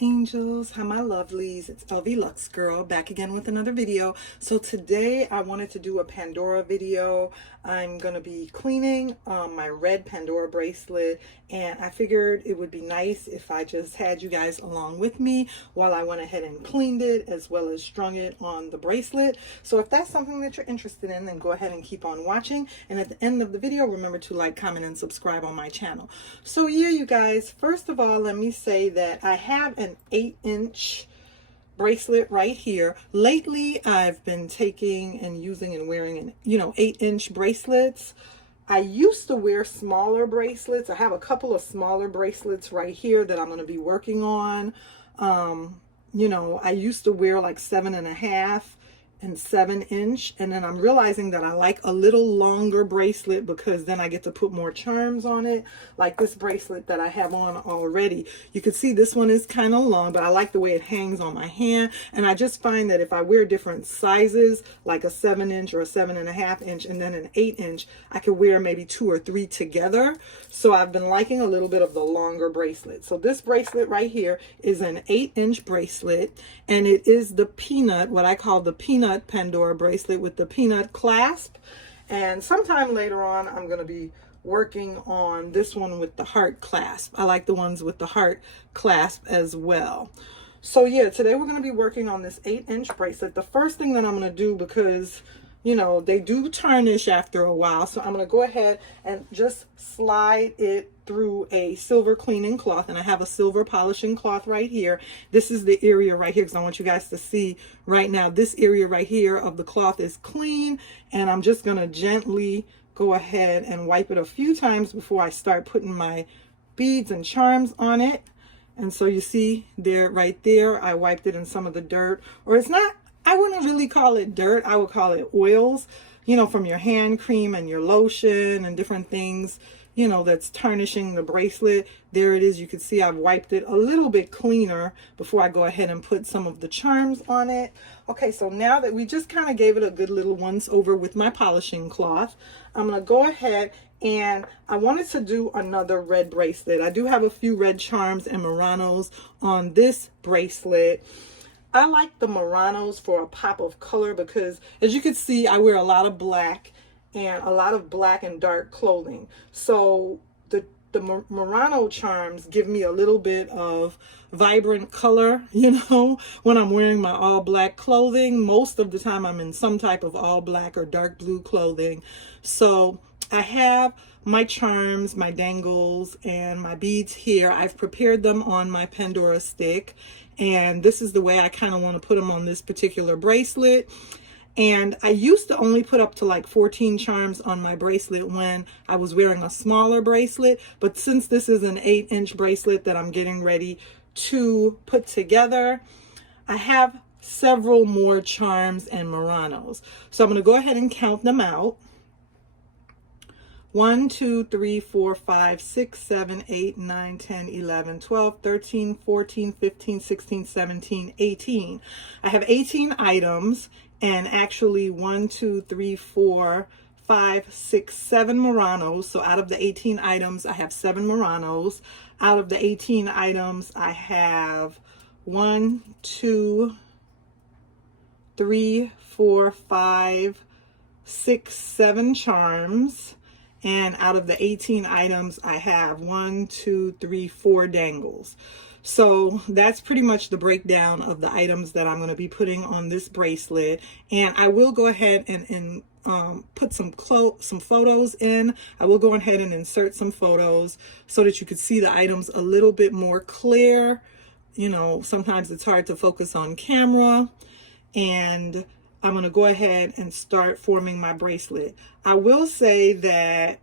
angels, hi my lovelies, it's lvluxegirl back again with another video. So today I wanted to do a Pandora video. I'm going to be cleaning my red Pandora bracelet, and I figured it would be nice if I just had you guys along with me while I went ahead and cleaned it as well as strung it on the bracelet. So if that's something that you're interested in, then go ahead and keep on watching, and at the end of the video remember to like, comment, and subscribe on my channel. So yeah, you guys, first of all, let me say that I have an 8-inch bracelet right here. Lately I've been taking and using and wearing 8-inch bracelets. I used to wear smaller bracelets. I have a couple of smaller bracelets right here that I'm going to be working on. I used to wear like 7.5 and 7-inch, and then I'm realizing that I like a little longer bracelet because then I get to put more charms on it, like this bracelet that I have on already. You can see this one is kind of long, but I like the way it hangs on my hand, and I just find that if I wear different sizes, like a 7-inch or a 7.5-inch and then an 8-inch, I could wear maybe 2 or 3 together. So I've been liking a little bit of the longer bracelet. So this bracelet right here is an 8-inch bracelet, and it is the peanut, what I call the peanut Pandora bracelet with the peanut clasp. And sometime later on I'm going to be working on this one with the heart clasp. I like the ones with the heart clasp as well. So yeah, today we're going to be working on this 8-inch bracelet. The first thing that I'm going to do, because they do tarnish after a while, so I'm going to go ahead and just slide it through a silver cleaning cloth, and I have a silver polishing cloth right here. This is the area right here because I want you guys to see right now. This area right here of the cloth is clean, and I'm just going to gently go ahead and wipe it a few times before I start putting my beads and charms on it. And so you see there, right there, I wiped it in some of the dirt, or it's not, I wouldn't really call it dirt, I would call it oils, from your hand cream and your lotion and different things, that's tarnishing the bracelet. There it is. You can see I've wiped it a little bit cleaner before I go ahead and put some of the charms on it. Okay, so now that we just kind of gave it a good little once over with my polishing cloth, I'm going to go ahead, and I wanted to do another red bracelet. I do have a few red charms and Muranos on this bracelet. I like the Muranos for a pop of color because, as you can see, I wear a lot of black and a lot of black and dark clothing. So the Murano charms give me a little bit of vibrant color, when I'm wearing my all black clothing. Most of the time I'm in some type of all black or dark blue clothing. So I have my charms, my dangles, and my beads here. I've prepared them on my Pandora stick, and this is the way I kind of want to put them on this particular bracelet. And I used to only put up to like 14 charms on my bracelet when I was wearing a smaller bracelet, but since this is an 8-inch bracelet that I'm getting ready to put together, I have several more charms and Muranos. So I'm going to go ahead and count them out. 1, 2, 3, 4, 5, 6, 7, 8, 9, 10, 11, 12, 13, 14, 15, 16, 17, 18. I have 18 items, and actually 1, 2, 3, 4, 5, 6, 7 Muranos. So out of the 18 items, I have 7 Muranos. Out of the 18 items, I have 1, 2, 3, 4, 5, 6, 7 charms. And out of the 18 items, I have 1, 2, 3, 4 dangles. So that's pretty much the breakdown of the items that I'm going to be putting on this bracelet. And I will go ahead and put some photos in. I will go ahead and insert some photos so that you could see the items a little bit more clear. Sometimes it's hard to focus on camera. And I'm going to go ahead and start forming my bracelet. I will say that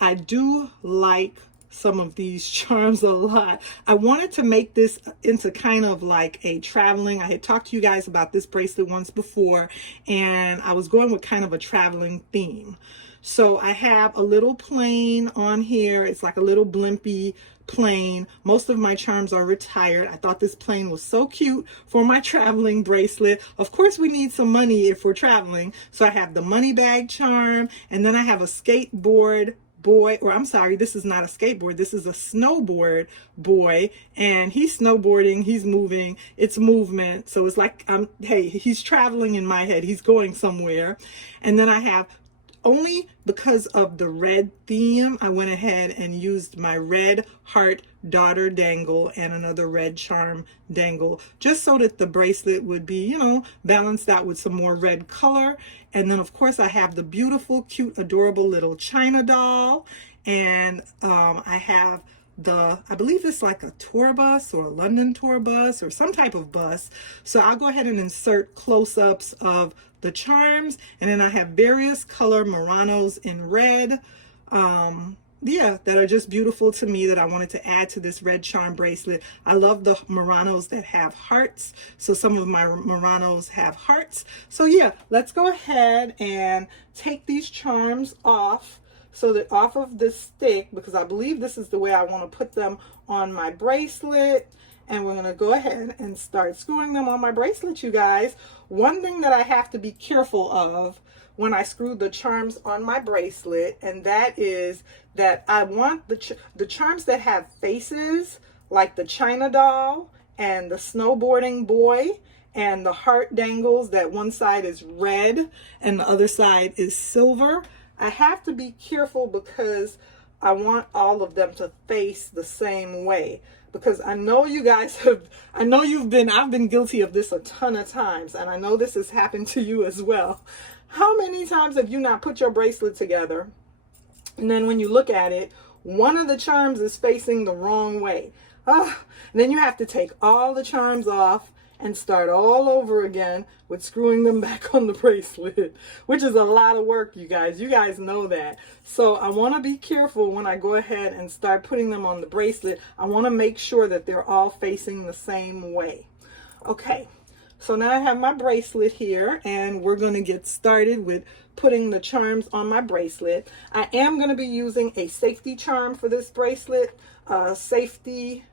I do like some of these charms a lot. I wanted to make this into kind of like a traveling, I had talked to you guys about this bracelet once before, and I was going with kind of a traveling theme. So I have a little plane on here. It's like a little blimpy plane. Most of my charms are retired. I thought this plane was so cute for my traveling bracelet. Of course, we need some money if we're traveling. So I have the money bag charm, and then I have a skateboard boy, or I'm sorry, this is not a skateboard, this is a snowboard boy, and he's snowboarding, he's moving, it's movement, so it's like, hey, he's traveling in my head, he's going somewhere. And then I have, only because of the red theme, I went ahead and used my red heart daughter dangle and another red charm dangle, just so that the bracelet would be, you know, balanced out with some more red color. And then of course I have the beautiful, cute, adorable little China doll. And I have I believe it's like a tour bus or a London tour bus or some type of bus. So I'll go ahead and insert close-ups of the charms, and then I have various color Muranos in red, yeah, that are just beautiful to me, that I wanted to add to this red charm bracelet. I love the Muranos that have hearts, so some of my Muranos have hearts. So yeah, let's go ahead and take these charms off, so that off of this stick, because I believe this is the way I want to put them on my bracelet. And we're going to go ahead and start screwing them on my bracelet, you guys. One thing that I have to be careful of when I screw the charms on my bracelet, and that is that I want the charms that have faces, like the China doll and the snowboarding boy and the heart dangles, that one side is red and the other side is silver. I have to be careful because I want all of them to face the same way. Because I know you guys have, I've been guilty of this a ton of times, and I know this has happened to you as well. How many times have you not put your bracelet together, and then when you look at it, one of the charms is facing the wrong way? Then you have to take all the charms off and start all over again with screwing them back on the bracelet, which is a lot of work, you guys. You guys know that. So I want to be careful when I go ahead and start putting them on the bracelet. I want to make sure that they're all facing the same way. Okay, so now I have my bracelet here, and we're going to get started with putting the charms on my bracelet. I am going to be using a safety charm for this bracelet, safety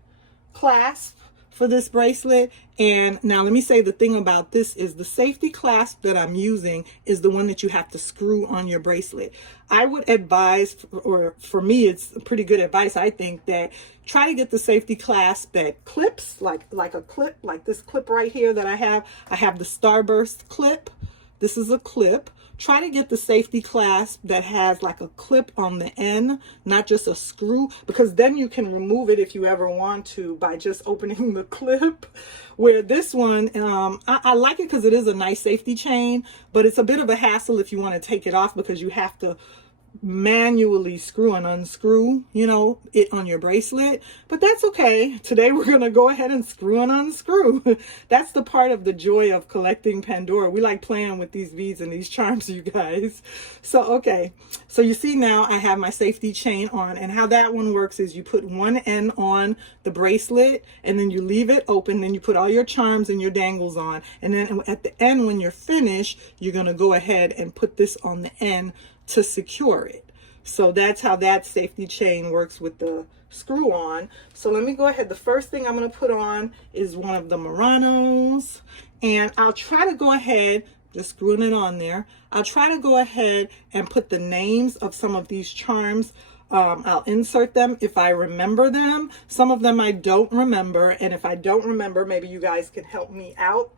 clasp for this bracelet. And now let me say, the thing about this is the safety clasp that I'm using is the one that you have to screw on your bracelet. I would advise, or for me it's pretty good advice, I think, that try to get the safety clasp that clips, like a clip, like this clip right here that I have. I have the Starburst clip. This is a clip. Try to get the safety clasp that has like a clip on the end, not just a screw, because then you can remove it if you ever want to by just opening the clip. Where this one, I like it because it is a nice safety chain, but it's a bit of a hassle if you want to take it off, because you have to manually screw and unscrew, you know, it on your bracelet. But that's okay. Today we're going to go ahead and screw and unscrew. That's the part of the joy of collecting Pandora. We like playing with these beads and these charms, you guys. So okay, so you see now I have my safety chain on, and how that one works is you put one end on the bracelet and then you leave it open, then you put all your charms and your dangles on, and then at the end when you're finished, you're going to go ahead and put this on the end to secure it. So that's how that safety chain works with the screw on. So let me go ahead. The first thing I'm going to put on is one of the Muranos, and I'll try to go ahead, just screwing it on there. I'll try to go ahead and put the names of some of these charms. I'll insert them if I remember them. Some of them I don't remember, and if I don't remember, maybe you guys can help me out.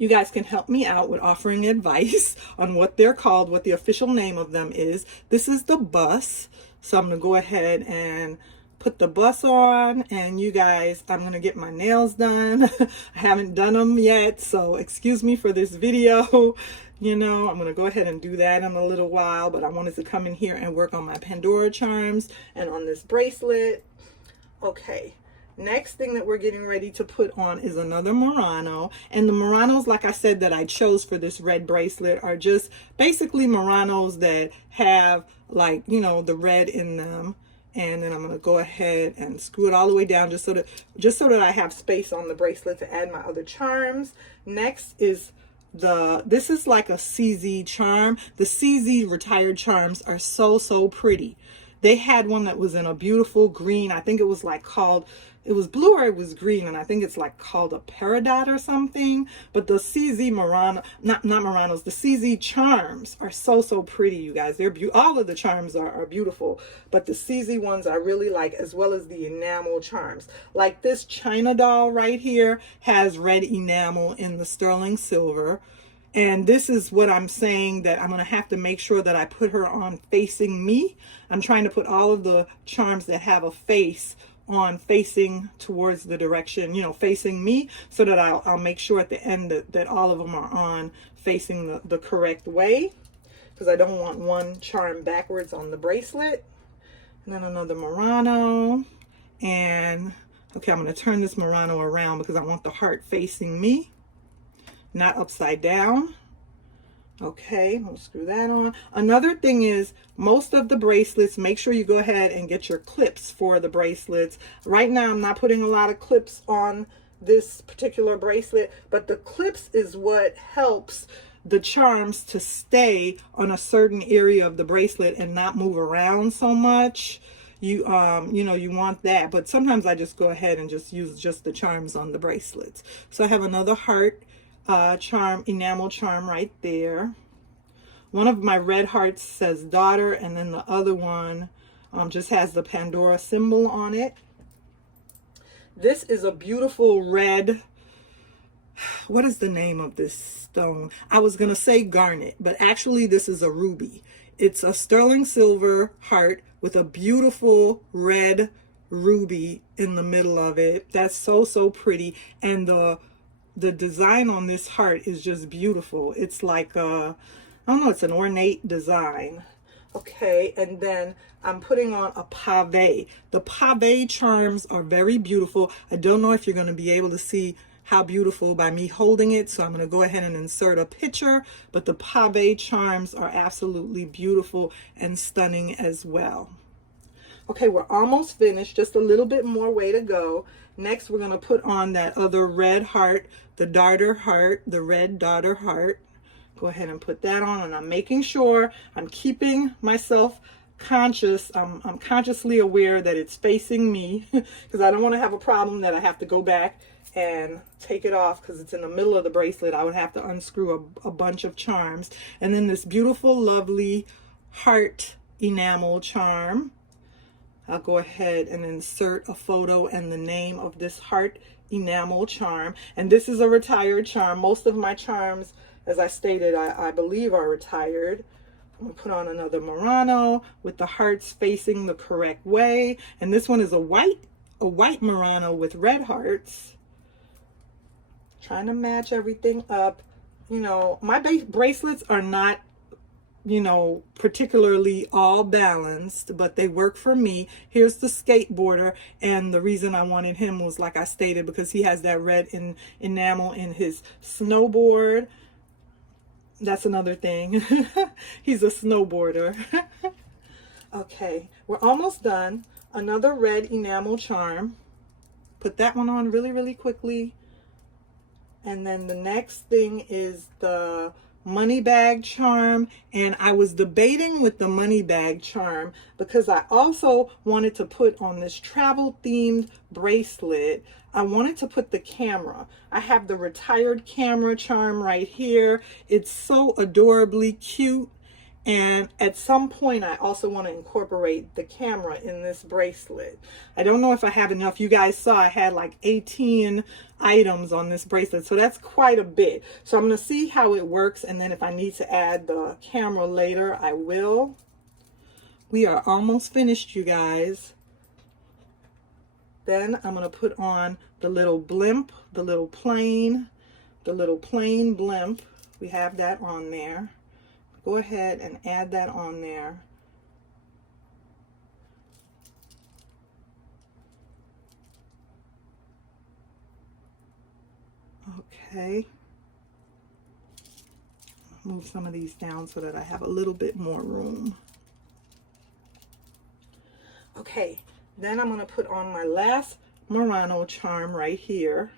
You guys can help me out with offering advice on what they're called, what the official name of them is. This is the bus. So I'm going to go ahead and put the bus on, and you guys, I'm going to get my nails done. I haven't done them yet, so excuse me for this video. You know, I'm going to go ahead and do that in a little while, but I wanted to come in here and work on my Pandora charms and on this bracelet. Okay. Next thing that we're getting ready to put on is another Murano. And the Muranos, like I said, that I chose for this red bracelet are just basically Muranos that have, like, you know, the red in them. And then I'm going to go ahead and screw it all the way down just so that I have space on the bracelet to add my other charms. Next is this is like a CZ charm. The CZ retired charms are so pretty. They had one that was in a beautiful green. I think it was like called, it was blue or it was green, and I think it's like called a peridot or something. But the CZ Murano, not Muranos, the CZ charms are so pretty, you guys. They're all of the charms are beautiful, but the CZ ones I really like, as well as the enamel charms. Like this China doll right here has red enamel in the sterling silver. And this is what I'm saying, that I'm going to have to make sure that I put her on facing me. I'm trying to put all of the charms that have a face on facing towards the direction, you know, facing me, so that I'll make sure at the end that all of them are on facing the correct way, because I don't want one charm backwards on the bracelet. And then another Murano. And okay, I'm going to turn this Murano around because I want the heart facing me, not upside down. Okay, we'll screw that on. Another thing is, most of the bracelets, make sure you go ahead and get your clips for the bracelets. Right now, I'm not putting a lot of clips on this particular bracelet, but the clips is what helps the charms to stay on a certain area of the bracelet and not move around so much. You know, you want that, but sometimes I just go ahead and just use just the charms on the bracelets. So I have another heart charm, enamel charm right there. One of my red hearts says daughter, and then the other one just has the Pandora symbol on it. This is a beautiful red, what is the name of this stone? I was gonna say garnet, but actually this is a ruby. It's a sterling silver heart with a beautiful red ruby in the middle of it. That's so pretty. And the design on this heart is just beautiful. It's like I don't know, it's an ornate design. Okay, and then I'm putting on a pave. The pave charms are very beautiful. I don't know if you're going to be able to see how beautiful by me holding it, so I'm going to go ahead and insert a picture, but the pave charms are absolutely beautiful and stunning as well. Okay, we're almost finished, just a little bit more way to go. Next, we're going to put on that other red heart, the daughter heart, the red daughter heart. Go ahead and put that on, and I'm making sure I'm keeping myself conscious. I'm consciously aware that it's facing me, because I don't want to have a problem that I have to go back and take it off because it's in the middle of the bracelet. I would have to unscrew a bunch of charms. And then this beautiful, lovely heart enamel charm. I'll go ahead and insert a photo and the name of this heart enamel charm. And this is a retired charm. Most of my charms, as I stated, I believe are retired. I'm going to put on another Murano with the hearts facing the correct way. And this one is a white Murano with red hearts. Trying to match everything up. You know, my bracelets are not, you know, particularly all balanced, but they work for me. Here's the skateboarder, and the reason I wanted him was, like I stated, because he has that red enamel in his snowboard. That's another thing. He's a snowboarder. Okay, we're almost done. Another red enamel charm. Put that one on really quickly. And then the next thing is the money bag charm, and I was debating with the money bag charm because I also wanted to put on this travel themed bracelet. I wanted to put the camera. I have the retired camera charm right here. It's so adorably cute. And at some point, I also want to incorporate the camera in this bracelet. I don't know if I have enough. You guys saw I had like 18 items on this bracelet, so that's quite a bit. So I'm going to see how it works, and then if I need to add the camera later, I will. We are almost finished, you guys. Then I'm going to put on the little blimp, the little plain blimp. We have that on there. Go ahead and add that on there. Okay. Move some of these down so that I have a little bit more room. Okay, then I'm going to put on my last Murano charm right here.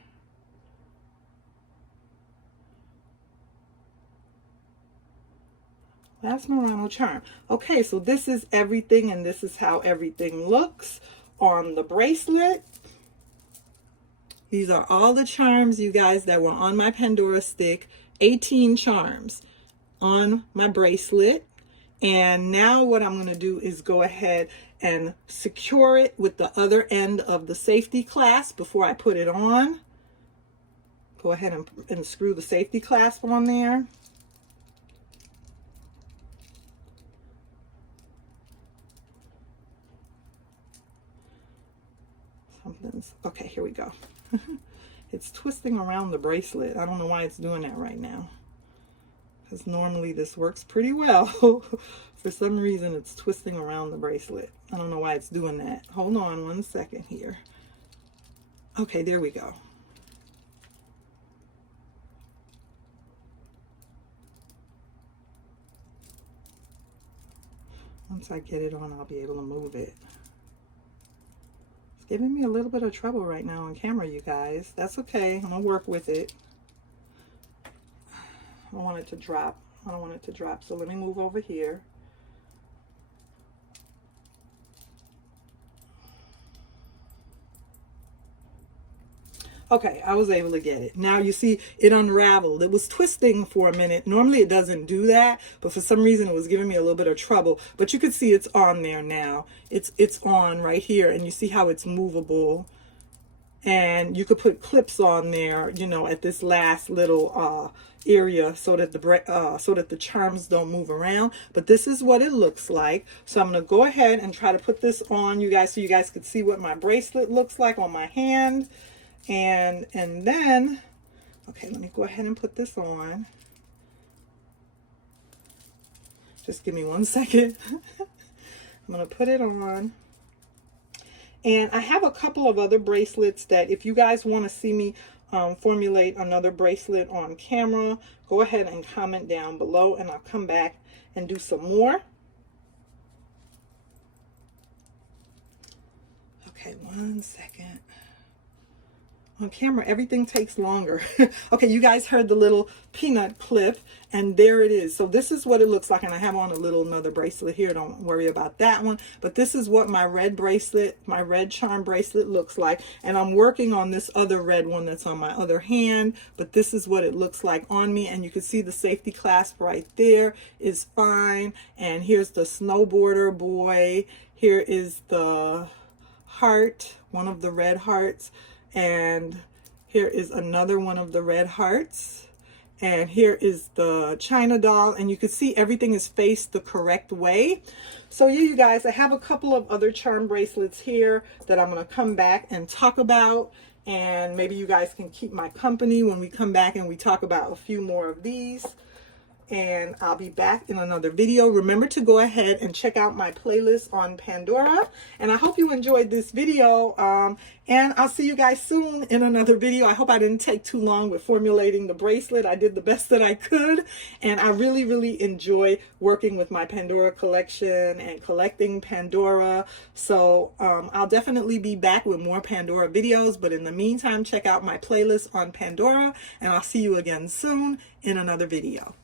Last Murano charm. Okay, so this is everything, and this is how everything looks on the bracelet. These are all the charms, you guys, that were on my Pandora stick. 18 charms on my bracelet. And now what I'm going to do is go ahead and secure it with the other end of the safety clasp before I put it on. Go ahead and screw the safety clasp on there. Okay, here we go. It's twisting around the bracelet. I don't know why it's doing that right now, because normally this works pretty well. For some reason it's twisting around the bracelet. I don't know why it's doing that. Hold on one second here. Okay, there we go. Once I get it on, I'll be able to move it. Giving me a little bit of trouble right now on camera, you guys. That's okay. I'm gonna work with it. I don't want it to drop. I don't want it to drop. So let me move over here. Okay, I was able to get it. Now you see it unraveled. It was twisting for a minute. Normally it doesn't do that, but for some reason it was giving me a little bit of trouble. But you can see it's on there now. It's on right here, and you see how it's movable. And you could put clips on there, you know, at this last little area so that the charms don't move around. But this is what it looks like. So I'm going to go ahead and try to put this on, you guys, so you guys could see what my bracelet looks like on my hand. And then, okay, let me go ahead and put this on. Just give me 1 second. I'm going to put it on. And I have a couple of other bracelets that if you guys want to see me formulate another bracelet on camera, go ahead and comment down below, and I'll come back and do some more. Okay, 1 second. On camera, everything takes longer. Okay, you guys heard the little peanut clip, and there it is. So this is what it looks like, and I have on another bracelet here. Don't worry about that one. But this is what my red bracelet, my red charm bracelet looks like. And I'm working on this other red one that's on my other hand, but this is what it looks like on me. And you can see the safety clasp right there is fine. And here's the snowboarder boy. Here is the heart, one of the red hearts. And here is another one of the red hearts, and here is the China doll, and you can see everything is faced the correct way. So yeah, you guys, I have a couple of other charm bracelets here that I'm going to come back and talk about, and maybe you guys can keep my company when we come back and we talk about a few more of these. And I'll be back in another video. Remember to go ahead and check out my playlist on Pandora. And I hope you enjoyed this video. And I'll see you guys soon in another video. I hope I didn't take too long with formulating the bracelet. I did the best that I could. And I really, really enjoy working with my Pandora collection and collecting Pandora. So I'll definitely be back with more Pandora videos. But in the meantime, check out my playlist on Pandora. And I'll see you again soon in another video.